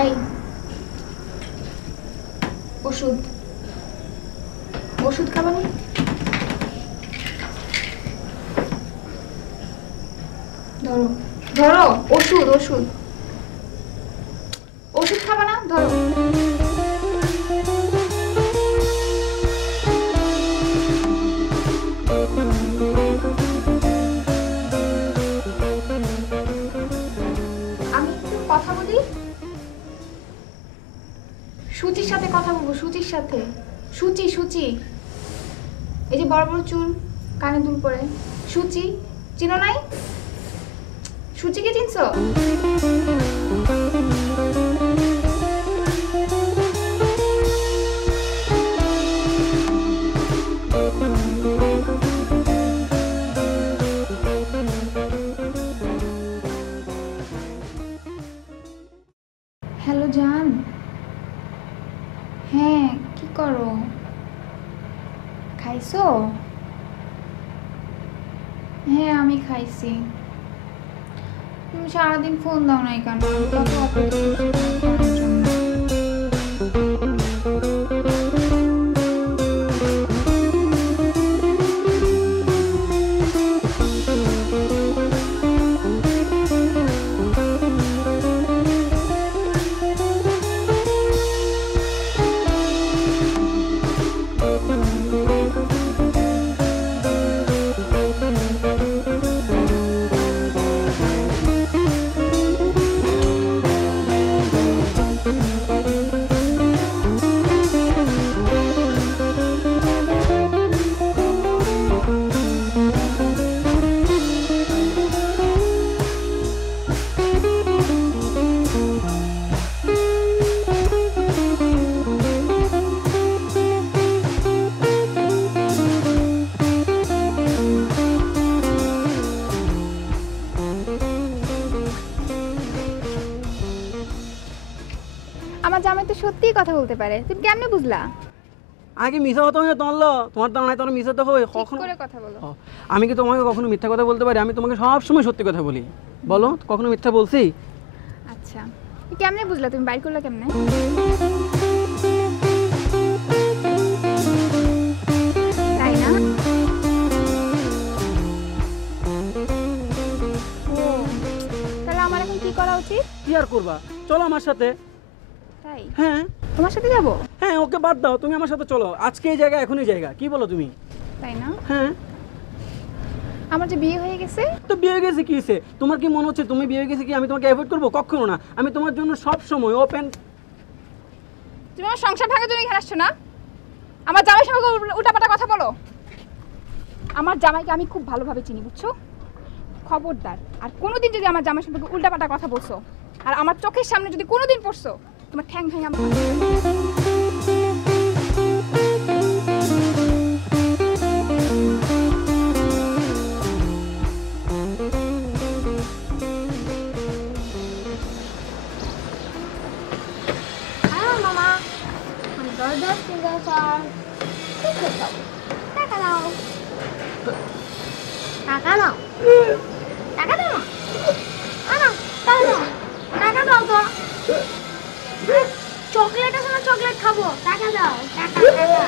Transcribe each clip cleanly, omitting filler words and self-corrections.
এই ওষুধ ওষুধ খাবা না? ধরো ধরো ওষুধ ওষুধ ওষুধ খাবা না? ধরো। আমি একটু কথা বলি, সুচির সাথে কথা বলবো। সুচির সাথে। সুচি সুচি, এই যে বড় বড় চুল, কানে দুল পরে। সুচি চিনো নাই? সুচিকে চিনছো? হ্যালো জান। হ্যাঁ, কি করো? খাইছো? হ্যাঁ আমি খাইছি। তুমি সারাদিন ফোন দাও নাই কেন? কত অপেক্ষা করছি তোমার জন্য। আমার জামাই তো সত্যিই কথা বলতে পারে, তুমি কেমনে বুঝলা? আগে মিছা কথা হয়ে তোমার তো নাই, তোর মিছা তো হয় কখনো। করে কথা বলো। আমি কি তোমাকে কখনো মিথ্যা কথা বলতে পারি? আমি তোমাকে সব সময় সত্যি কথা বলি। বলো, কখনো মিথ্যা বলছি? আচ্ছা, কেমনে বুঝলা? তুমি বাইর করলা কেমনে? তাই না? ও, তাহলে আমার এখন কি করা উচিত? কি আর করবা, চলো আমার সাথে। তাই? হ্যাঁ তোমার সাথে যাবো? হ্যাঁ, ওকে বাদ দাও, তুমি আমার সাথে চলো। আজকে এই জায়গা, এখনই জায়গা, কি বলো তুমি? তাই না? হ্যাঁ। আমার যে বিয়ে হয়ে গেছে। তো বিয়ে হয়ে গেছে কি হয়েছে? তোমার কি মনে হচ্ছে তুমি বিয়ে হয়ে গেছে কি আমি তোমাকে অ্যাভয়েড করবো? কখনো না, আমি তোমার জন্য সব সময় ওপেন। তুমি আমার সংসার ভাঙার জন্য এখানে আসছো না? আমার জামাইয়ের সঙ্গে উল্টাপাল্টা কথা বলো। আমার জামাইকে আমি খুব ভালোভাবে চিনি, বুঝছো? খবরদার আর কোনোদিন যদি আমার জামাইয়ের সম্পর্কে উল্টাপাল্টা কথা বলছো আর আমার চোখের সামনে যদি কোনোদিন পড়ছো, তোমার ঠ্যাং ভেঙে আমার মামা দশ কিলো চাল টাকা দাও, টাকা দাও, টাকা দাও, টাকা দাও তো। চকলেট আছে না? চকলেট খাবো, টাকা দাও, টাকা টাকা।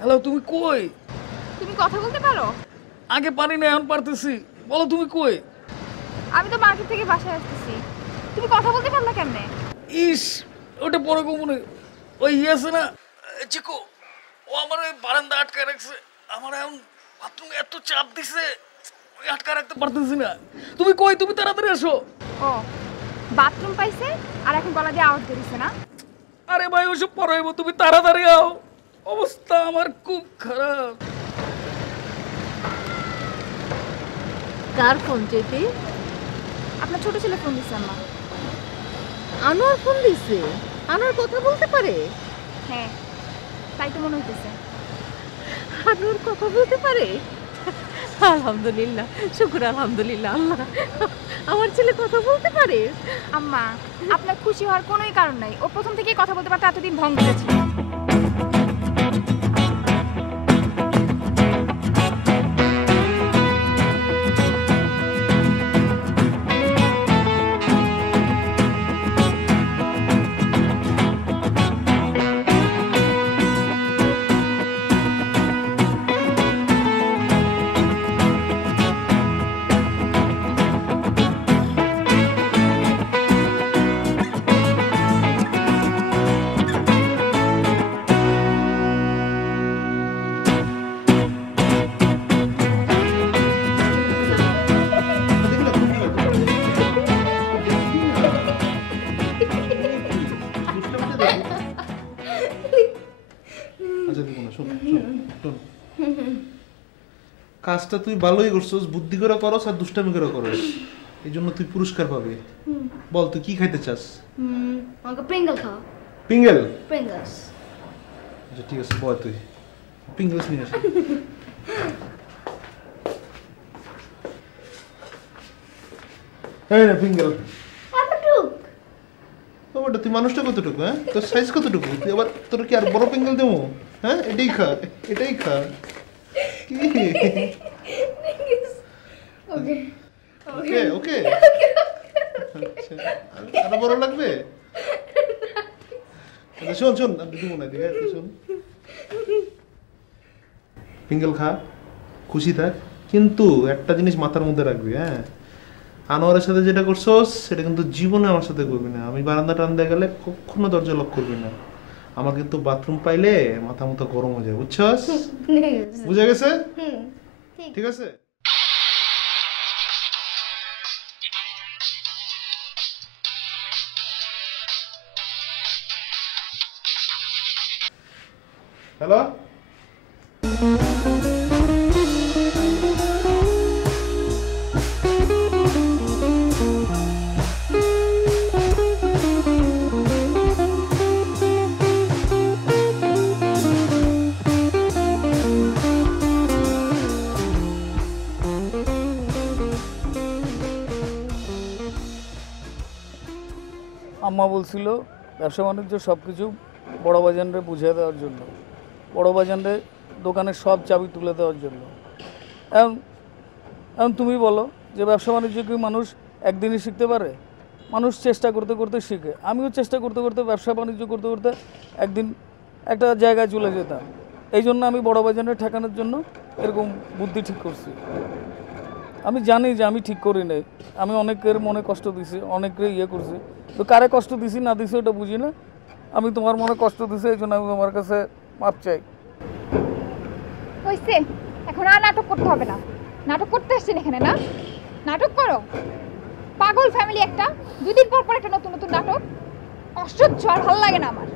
হ্যালো, তুমি কই? তুমি কথা বলতে পারো? আগে পারি না, এখন পারতেছি। বলো তুমি কই? আমি তো মার্কেট থেকে বাসায় আসতেছি। তুমি কথা বলতে পারলা কেমনে? ইস, ওটা পরে কমনে। ওই আছে না চিকু, ও আমার ওই বারান্দা আটকায় রাখছে। আমার এখন বাথরুমে এত চাপ দিছে, ওই আটকায় রাখতে পারতেছি না। তুমি কই? তুমি তাড়াতাড়ি এসো। ও বাথরুম পাইছে আর এখন গলা দিয়ে আওয়াজ বেরিয়েছে না? আরে ভাই ওসব পরে হইব, তুমি তাড়াতাড়ি আও। অবস্থা আমার খুব খারাপ। কার ফোন চেপে? আপনার ছোট ছেলে ফোন দিচ্ছে আম্মা। আনোয়ার ফোন দিছে? আনোয়ার কথা বলতে পারে? হ্যাঁ তাই তো মনে হইতেছে। আনোয়ার কথা বলতে পারে? আলহামদুলিল্লাহ, শুকর আলহামদুলিল্লাহ। আল্লাহ, আমার ছেলে কথা বলতে পারে। আম্মা আপনার খুশি হওয়ার কোনোই কারণ নাই, ও প্রথম থেকেই কথা বলতে পারতো, এতদিন ভঙ্গ করেছিল। আচ্ছা দেখো না, শোন শোন শোন, কাজটা তুই ভালোই করছস, বুদ্ধি করে করস আর দুষ্টামি করে করস, এই জন্য তুই পুরস্কার পাবি। বল তুই কি খাইতে চাস? আমাকে প্রিঙ্গল খাও। পিঙ্গেল? প্রিঙ্গলস। আচ্ছা ঠিক আছে, বয় তুই পিঙ্গেলস নিয়ে আসি। এই না পিঙ্গেল। এতটুক? ওটা তুই মানুষটা কতটুকু? হ্যাঁ, তোর সাইজ কতটুকু? তুই আবার তোর কি আর বড় পিঙ্গেল দেবো? হ্যাঁ, এটাই খা, এটাই খা। কি ওকে ওকে ওকে, আচ্ছা আরো বড় লাগবে? আচ্ছা শোন শোন, আমি দিব না, ঠিক আছে? শোন, পিঙ্গেল খা, খুশি থাক, কিন্তু একটা জিনিস মাথার মধ্যে রাখবি। হ্যাঁ, আনোয়ারের সাথে যেটা করছস সেটা কিন্তু জীবনে আমার সাথে করবি না। আমি বারান্দা টান্দা গেলে কখনো দরজা লক করবি না। আমার কিন্তু বাথরুম পাইলে মাথা মতো গরম হয়ে যায়, বুঝছস? বুঝে গেছে? ঠিক আছে। হ্যালো, আম্মা বলছিল ব্যবসা বাণিজ্য সব কিছু বড় বাজানরে বুঝিয়ে দেওয়ার জন্য, বড় বাজানরে দোকানের সব চাবি তুলে দেওয়ার জন্য। এখন এখন তুমি বলো যে ব্যবসা বাণিজ্য কি মানুষ একদিনই শিখতে পারে? মানুষ চেষ্টা করতে করতে শিখে। আমিও চেষ্টা করতে করতে ব্যবসা বাণিজ্য করতে করতে একদিন একটা জায়গায় চলে যেতাম। এই জন্য আমি বড় বাজারে ঠেকানোর জন্য এরকম বুদ্ধি ঠিক করছি। আমি জানি যে আমি ঠিক করি নাই, আমি অনেকের মনে কষ্ট দিছি, অনেকের ইয়ে করছি, তো কারে কষ্ট দিছি না দিছি ওটা বুঝি না। আমি তোমার মনে কষ্ট দিছি, এই জন্য আমি তোমার কাছে মাপ চাই। হইছে, এখন আর নাটক করতে হবে না। নাটক করতে আসছেন এখানে না? নাটক করো, পাগল ফ্যামিলি একটা, 2 দিন পর পর একটা নতুন নতুন নাটক। অসহ্য, আর ভালো লাগে না আমার।